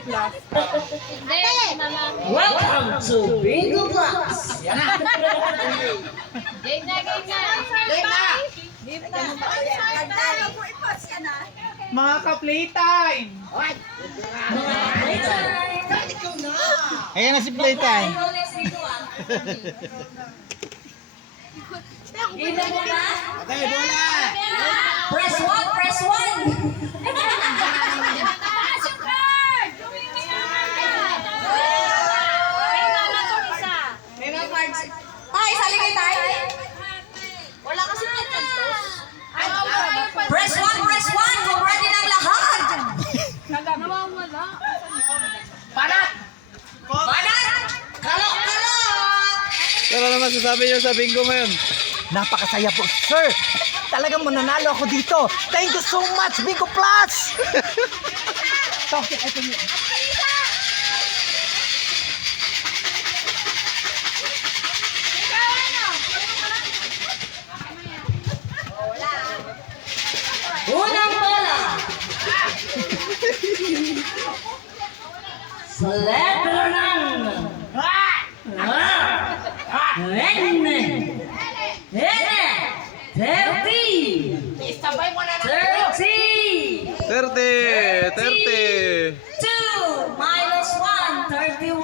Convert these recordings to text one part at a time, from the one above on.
Plus. Welcome to Bingo Plus! Yan na! Game na, game na. Game na! Mga ka-playtime! Ayan na si Playtime. Game na mo na? Okay, bola! Press 1! Press 1! May mga cards. Tay, saligay tayo. Wala kasi kantos. Press 1! Press 1! Kung ready ng lahat! Nawawala. Banat! Banat! Kalok! Kalok! Ano naman sasabi niyo sa bingo ngayon? Napakasaya po, sir. Talagang mananalo ako dito. Thank you so much, Bingo Plus! Unang bola! Sa letra ng... N! 30! 30! 30! 2 minus 1, 31.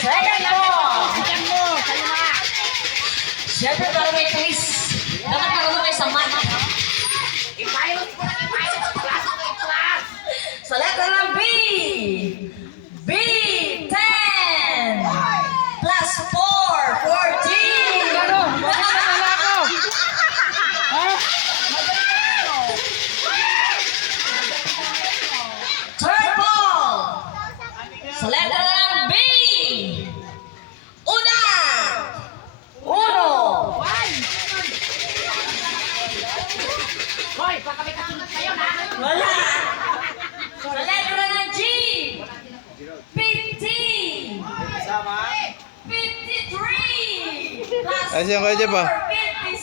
Second ball. Siyempre para may twist. Dapat marunong kayo sa math. Sa letra ng B. B, 10. Plus 4, 14. Third ball. Sa letra ng B. Una. Uno. Wala. Sa letra ng G. 15. 53. Plus Ayos yan kayo, Jeff, ah. 57.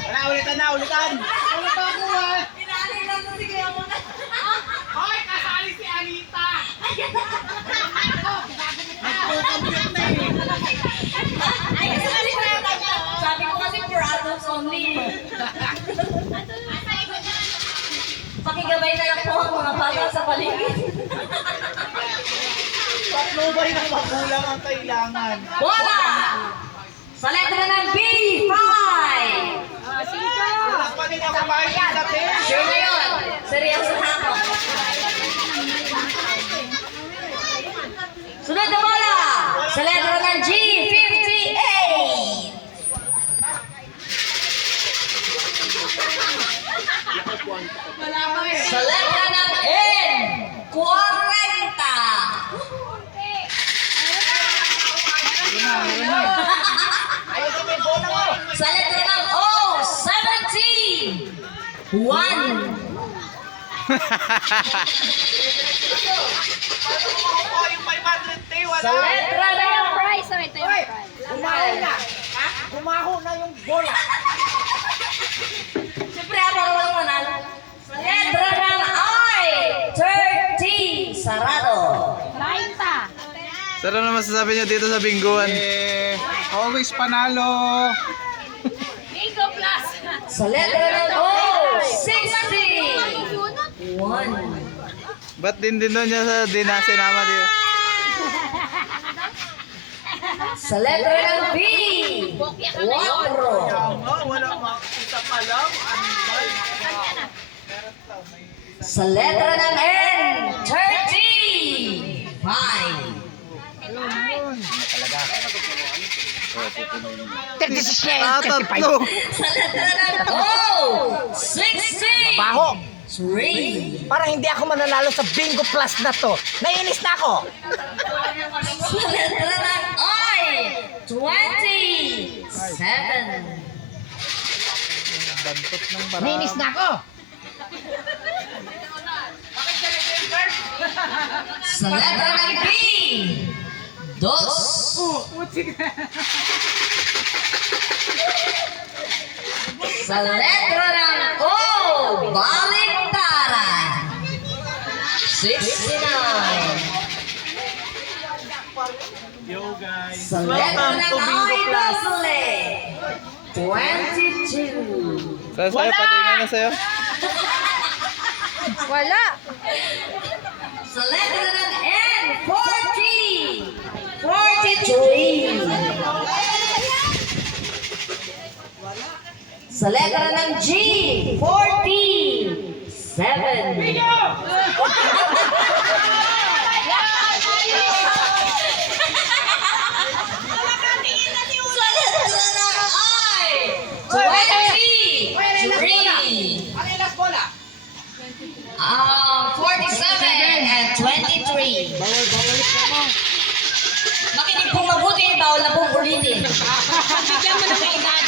Wala, ulitan na, ulitan! Wala pa ako ah! Pinali lang ko si Kuya Mona. Hoy, kasali si Anita! Ay, kasali ko yung kanya. Sabi ko kasi for adults only. Pakigabay na lang po ang mga bata sa paligid. Tatlo ba rin ang magulang ang kailangan? Bola! Sa letra ng B, 5. Wala pa din ako bayad sa test! Sure na yun. Seryoso na ako. Sunod na bola! Sa letra ng G, 58. Sa letra ng N, 40. Sa letra ng O, 17. 1. Ako yung 500 te, wala! Sa letra ng Price, oh, ito yung price. Kumaho na! Kumaho na yung bola! Siyempre ako walang manalo. Sa letra ng I, 30. Sarado. 30. Ano naman sasabi niyo dito sa bingoan? Always panalo! Bingo Plus. Sa letra ng O, 60. 1. Ba't din niya sa dinasinama dito? Sa letra ng B, 4. Wala makikita pa lang. Sa letra ng N, 30. 5. Tatlo! Sa letra ng O, 60. Baho! 3. Para hindi ako mananalo sa Bingo Plus na to. Naiinis na ako! Sa letra ng I, 27. Bantot ng barang. Naiinis na ako! Sa letra ng B, dos. Sa letra ng O, baliktaran. 69. Yo guys. Sa letra ng I, double 22. Sa'yo, patingin na sa'yo. Wala. Sa letra ng N, 40. 43. Sa letra ng G, 40. 7. Sa letra ng I, 23. 47 and 23. Makinig pong mabuti, bawal na pong ulitin. Bigyan mo na kay Dan.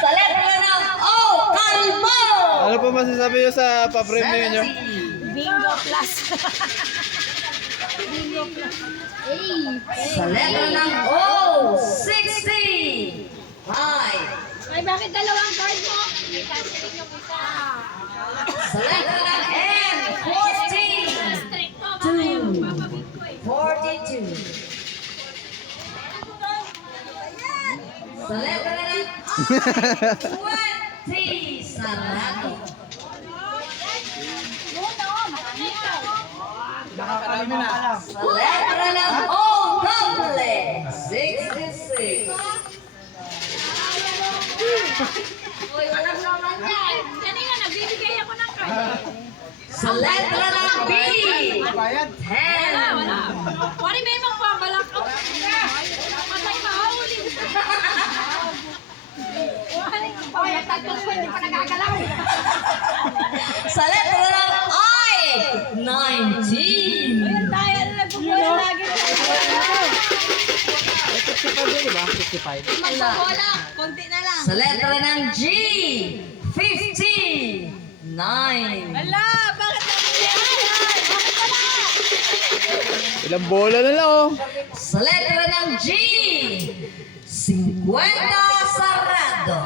Sa letra ng O, kalbo! Ano po masasabi nyo sa pa-premium nyo? Bingo plus. Bingo plus. Sa letra ng O, 60. 5. Ay, bakit dalawang card mo? May canceling yung isa. Sa letra ng N, 14. Strict mo, mamaya magpapabig ko eh. 42. Sa letra ng I, 20. Sarado. Nakakarami na. Sa letra ng O, double 66. Uy, walang naman yan. Kanina, nagbibigay ako ng card. Sa letra ng B, Bayad. 10. Wala. Wari may magpabalak ako. Patay mahuli. Wari magpabalak ako. Hindi pa nagagalaw. Sa letra ng I, 19. Ayan tayo na nagpupulo lagi. Magpabola. Konti na lang. Sa letra ng G, 50. 9. Wala, bakit naman yan? Bakit wala? Ilang bola na lang oh. Sa letra ng G, 50. Sarado.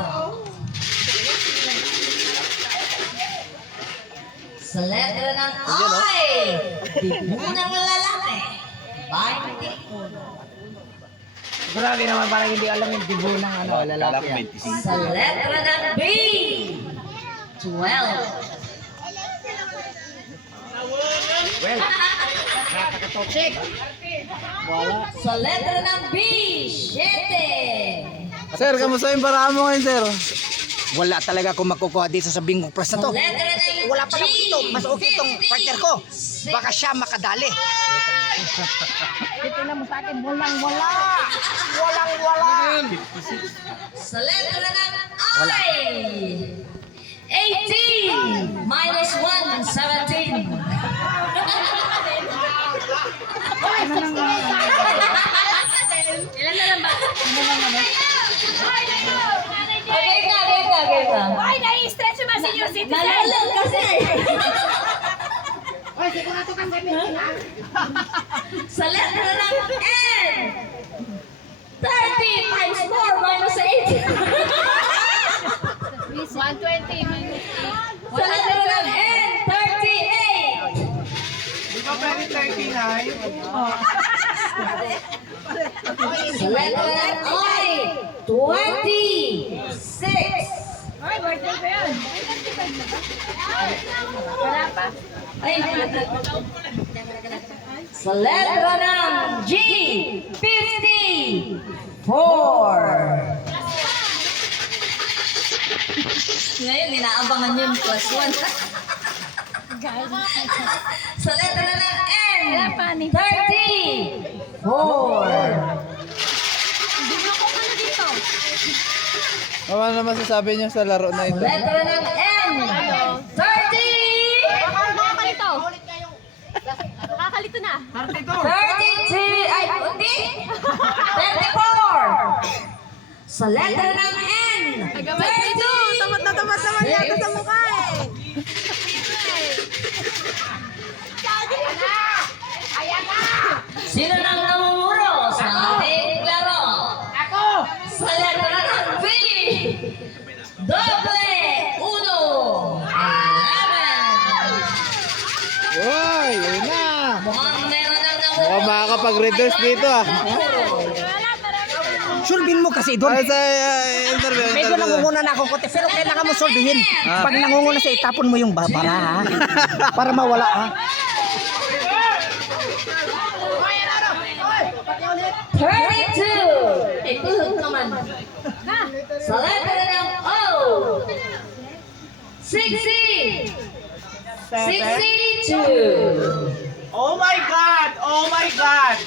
Sa letra ng I, dipunang lalaki. 21. Grabe naman, parang hindi alam yung dibo ng ano, lalaki yan. Sa letra ng B, 12. Well, nakakatoxic. Wala. Sa letra ng B, 7. Sir, kamusta yung barahan mo ngayon, sir? Wala talaga akong makukuha dito sa bingo press na Sa to. letra ng Wala pa lang G, ito. Mas okay itong partner ko. Baka siya makadali. Tingnan mo sa akin, walang-wala. Walang-wala. Sa letra ng I, 18 minus 1, 17. Ilan na lang ba? Okay ka. Ay, nai-stretch ba senior citizen? Nalulog kasi. Sa letra ng N, 30 times 4 minus 8. 120 minus 8. Sa letra ng N, 38. Di ba pwede 39? Sa letra ng I, 26. Ay, birthday ko yan. Wala pa. Ay, sa letra ng G, 54. Ngayon, inaabangan yun, plus 1. Sa letra ng N, Wala pa, ni. 34. Hindi mo ko ano dito. Ano naman masasabi nyo sa laro na Sa ito? letra ng M, 30. Nakakalito. Nakakalito na. 32, ay, hindi. 34. Sa letra ng N, 32. Tamad na naman. Sino nang namumuro sa ating laro? Ako! Sa letra ng B! Doble! 1! 11! Uy, yun na. Mukhang meron ng namumuro. Mukhang makakapag-reduce dito ah. Sulbin mo kasi doon. Ay, sa interview. Medyo nangunguna na akong konti, pero kailangan mo sulbihin. Pag nangunguna siya, itapon mo yung bara, ha? Para mawala, ha? 32! Ituhog naman. Sa letra ng O! 60! 62! Oh my God! Oh my God!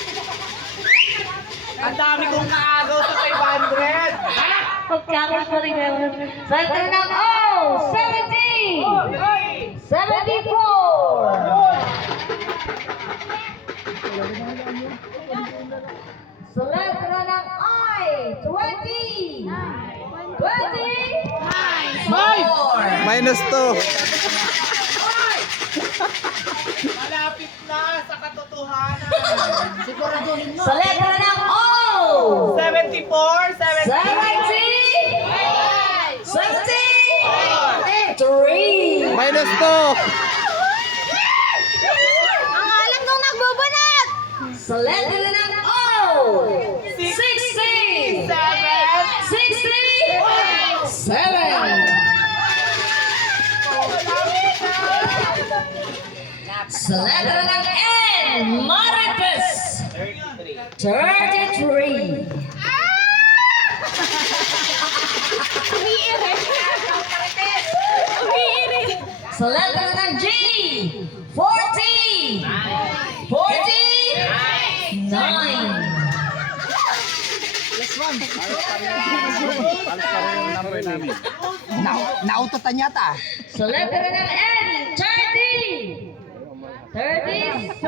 Ang dami kong naagaw sa 500! Pagkakit mo rin naman. Sa letra ng O! 70! 74! Sa letra ng I! 20! 20! Minus 2. Malapit na sa katotohanan! Sa letra ng O! 74, 70, 3! Minus 2. Ang alam kong nagbubunot! Sa letra ng O! 60! 7, 67! Sa letra ng N! Marites! 33! Sa letra ng G! 40! 49! Nautotan yata. Sa letra ng N! 30! 37!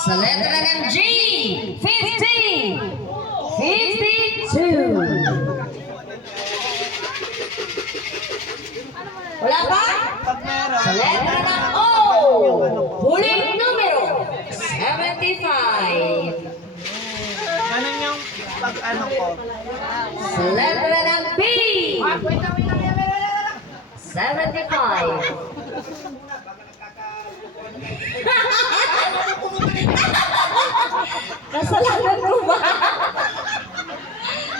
Sa letra ng G! 50! 52! Wala pa? Sa letra ng O! Huling numero! 75! Ganun yung pag-ano ko. Sa letra ng B! 75! Kasalanan ko ba?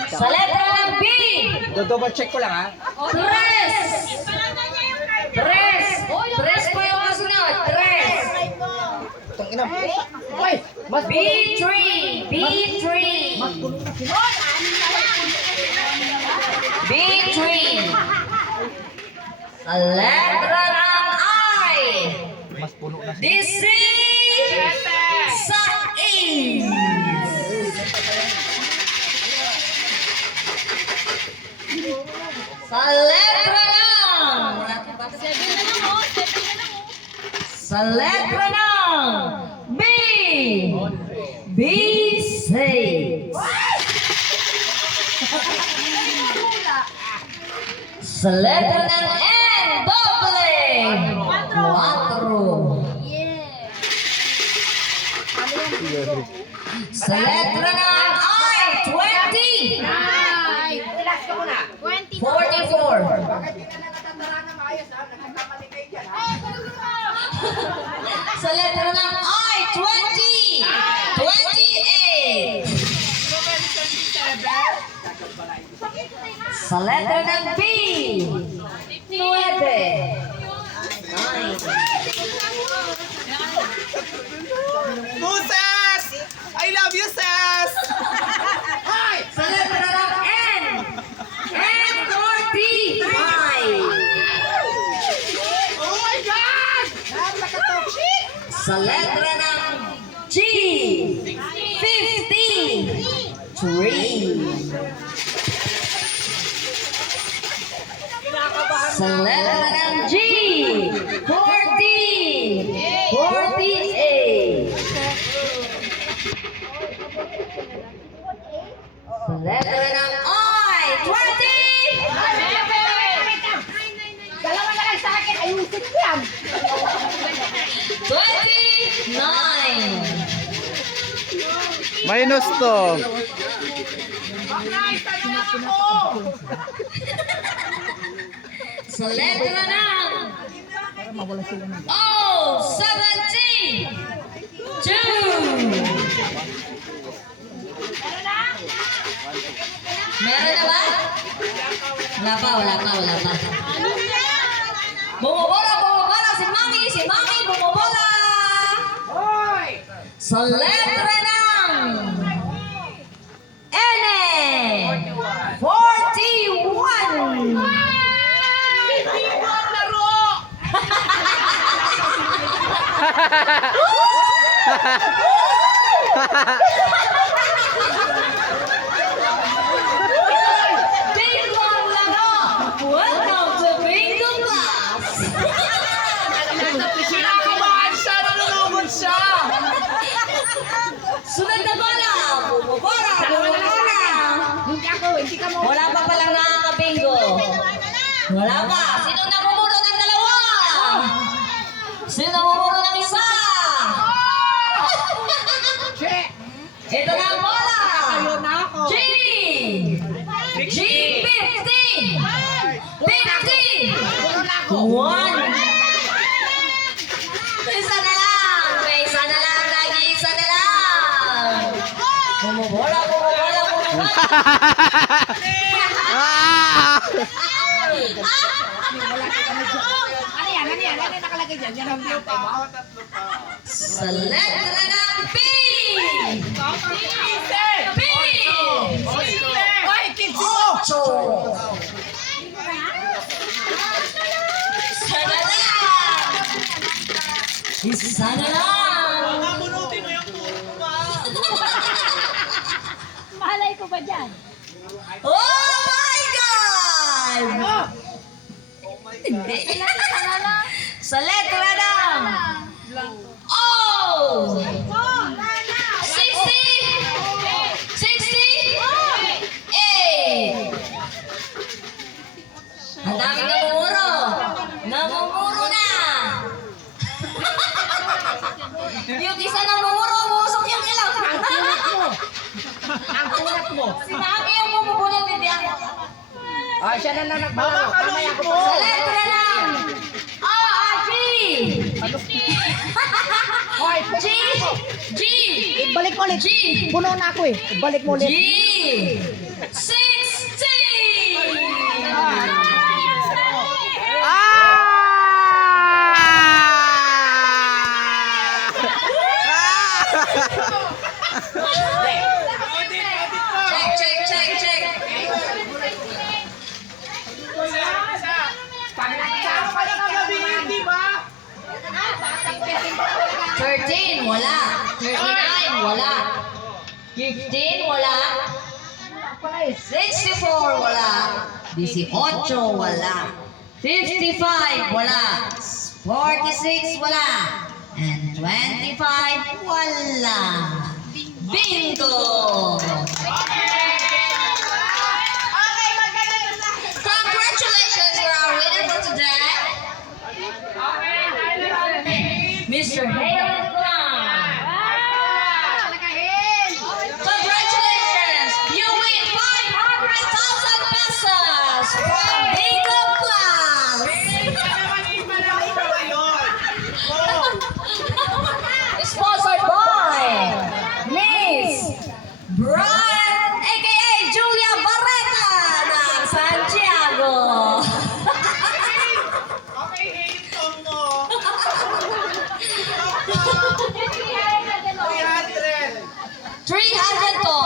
Sa letra ng B! Do-double check ko lang, ha? Tres! Tres! Tres po yung kasunod! Tres! Itong ina. Ay! Mas B3! B3! B3! Sa letra ng I! mas puno na. DC! Sa E! Sa letra ng... Sa letra ng B! B6! Sa letra ng N! Doble! 4! Sa letra ng I! 20! 44! Sa letra ng I! 20! 28! Sa letra ng B! 9! 9! Moses! I love you, Ses! Sa letra ng N! N45! Oh my God! Sa letra ng G! 53! Sa letra ng G! 40! 48! Sa letra ng I! 20! Dalawa na lang sa akin, ayusin ko yan. 29. Minus to. Sa letra ng Oh, 17. 2. Meron na ba? Wala pa. Bumubola si Mami, bumubola. Sa letra ng N. 41. Bingo ang laro! Welcome to Bingo Plus! Kinakabahan siya, nalulungkot siya. Sunod na bola! Bumubora! Hindi ka mo. Wala pa palang nakaka-bingo. Wala pa. Sino namumuro ng dalawa? Sino namumuro ng isa? Ito na ang bola! G! G! 50! 50! 1! Isa na lang! May isa na lang! Lagi isa na lang! Bumubola! Ah! Ano yan nakalagay dyan? Yan ang biyota mo. Sa letra ng P! P! Hoy, kids mo! 8! Sana lang! Isa na lang! Nabunutin mo yung puro pa. Malay ko ba dyan? Oh my God! Hindi. Sa letra ng O! 60! 60! Ang daming namumuro! Namumuro na! Yung isa namumuro, umusok yung ilaw! Ang kunat mo. Si Mami yung bumubulong din yan. Oh, siya na lang nagbalaro. Mamaya ko Sa letra lang. G. Hoy, G. G. ibalik mo ulit. G. Puno na ako eh. Ibalik mo G. ulit. 60. Check. Kaya kagabihin, di ba? 13, wala. 39, wala. 15, wala. 64, wala. 18, wala. 55, wala. 46, wala. And 25, wala. Bingo! Congratulations for our winner for today, Mr. Halen Kwan. Congratulations! You win 500,000 pesos from Bingo Plus. Sponsored by Miss Brian, aka Julia Barreta ng Santiago. Okay, Hilton mo. 300 to.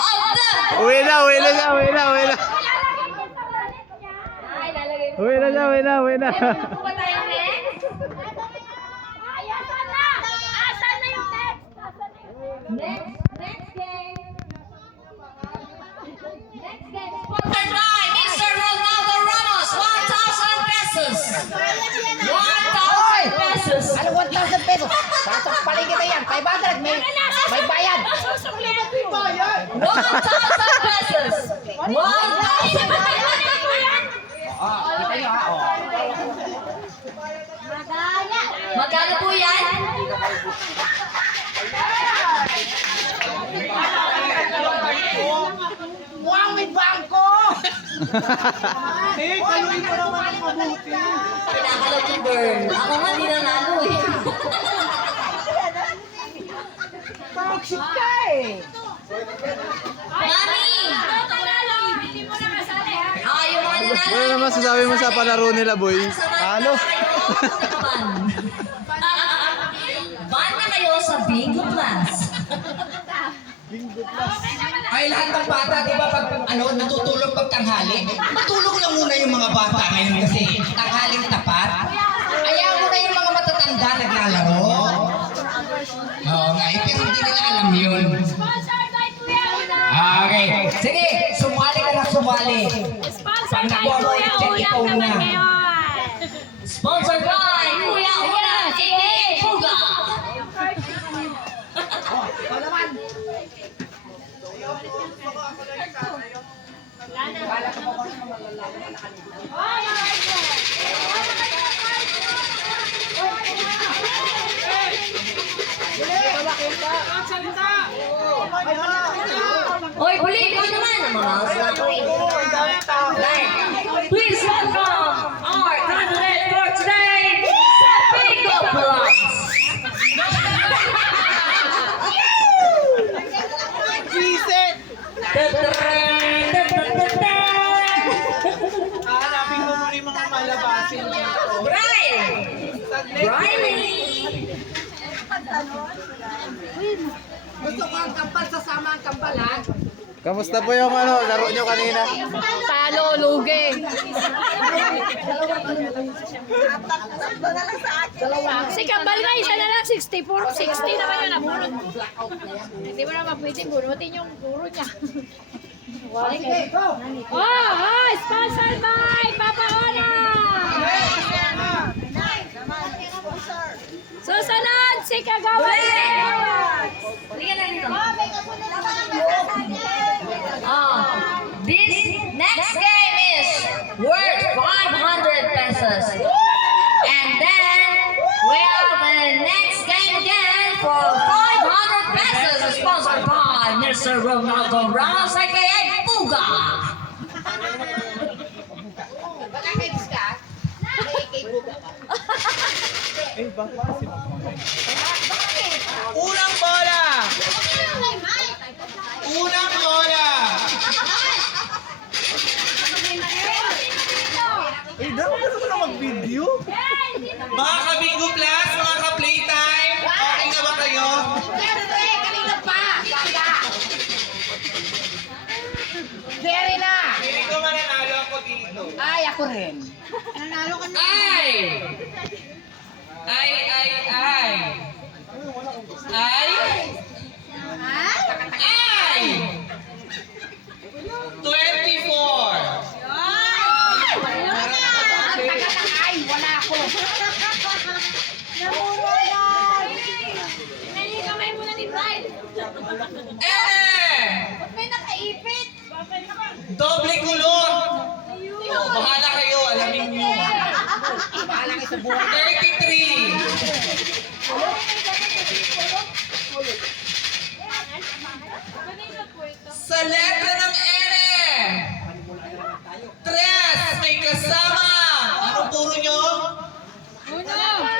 Out na. Uwi na. Ay, lalagay mo. Uwi na. Ano ba tayo next? Next game. Sponsored by Mr. Ronaldo Ramos, 1,000 pesos. 1,000 pesos. Ano 1,000 pesos? Pasok paling kita yan. 500. May bayad. 1,000 pesos. 1,000 pesos. Wow, may bangko! Eh, kaluin ko naman ang mabuti. Pinakalaw yung girl. Ako nga, di nanalo eh. Toxic ka eh. Mami! Ah, yung mga nanalo. Ano naman sasabi mo sa palaro nila, boy? Talo. Ban na kayo sa Bingo Plus. Ay, lahat ng bata, di ba, pag natutulog pag tanghali? Matulog lang muna yung mga bata ngayon kasi tanghaling tapat. Ayaw mo na yung mga matatanda naglalaro. Oo nga, pero hindi nila alam yun. Okay, sige, sumali ka na sumali. Pag nakuha mo yung check, ikaw na. Sponsored by Kuya Una, a.k.a. Puga. Hoy, huli! Ikaw naman! Please welcome our candidate for today, sa Bingo Plus! Visit! Hanapin mo muna yung mga malabasin dito. Brian! Riley! Gusto ko ang kampal, sasama ang kampal, ha? Kamusta po yung laro nyo kanina? Talo, lugi. Si Kambal nga, isa na lang, 64, 60 naman yun, nabunod. Hindi mo naman pwede bunutin yung puro niya. Oh, sponsored by Papa Ona! Susunod, si Kagawa! This next game is worth 500 pesos. And then we have the next game again for 500 pesos, sponsored by Mr. Ronaldo Ramos, aka Puga. Unang bola! Unang bola! Eh, dapat ka naman mag-video. Mga ka-Bingo Plus, mga ka-playtime, okay na ba kayo? Very na! Hindi ko mananalo ako dito. Ay, ako rin. Ay! Ay! Ay! Ay! 24! Ay, wala ako. Kamay mo na ni Brian. May nakaipit. Doble kulot! Bahala kayo, alamin nyo. Bahala kayo sa buhay. 33! Sa letra ng N, 3 may kasama. Ano puro nyo? Uno.